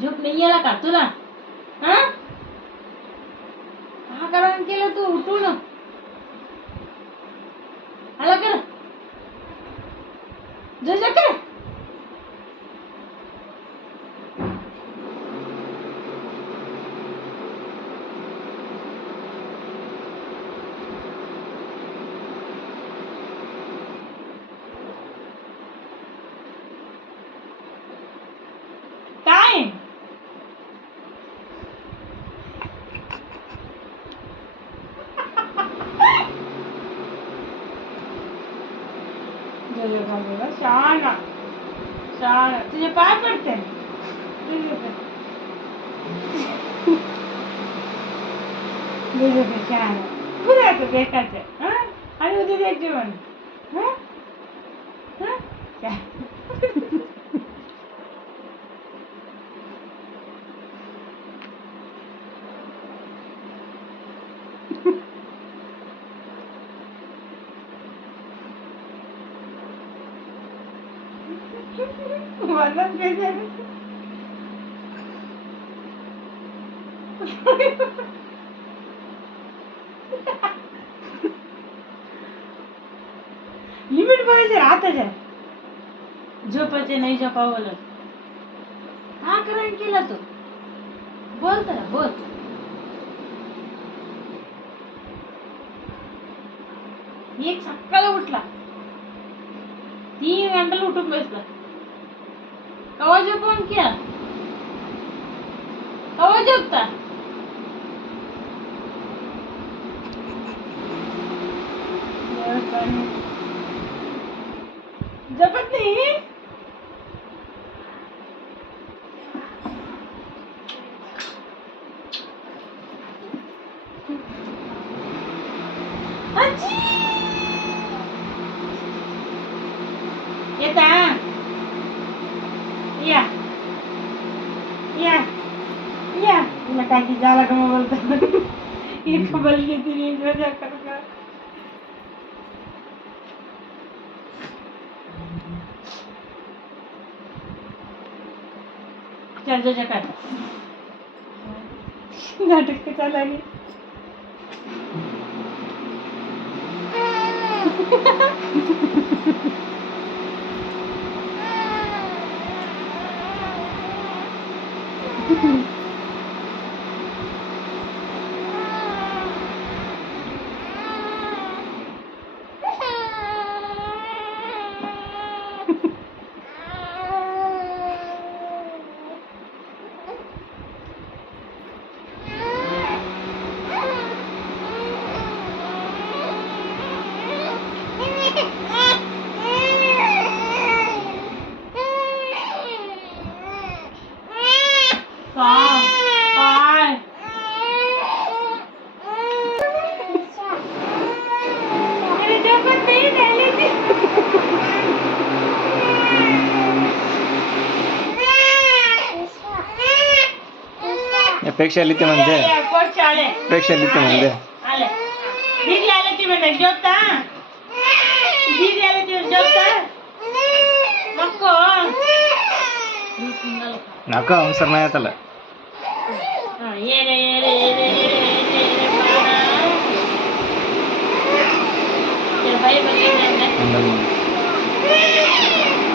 झोप नाही आला का तुला? हा हा कारण केलं तू उठून आला कर जा कर काय शाळा शाळा तुझे पाय पडते शाळा पुरा बेकाचं आणि उद्या द्यायचं जेवण मला लिमिट मध्ये राहताच्या झोपायचे नाही झोपावलं हा कारण केला तो बोल तर बोल एक सकाळी उठला 3 घंटा उठून बसला कवा झोपून क्या कवा झोपता झोपत नाही येता या या या तुला काही झाला का मग बोलतो एक बल घेते एक मजा कर का चल जो जका नाटक के चाला गे प्रेक्षा लिहिते म्हणते प्रेक्षा लिहिते म्हणते दीदी आले ती म्हणते जोता दीदी आले ती जोता मक्को नाका ಅವಸರ नाही ಆತಲ್ಲ ये रे भाई बगे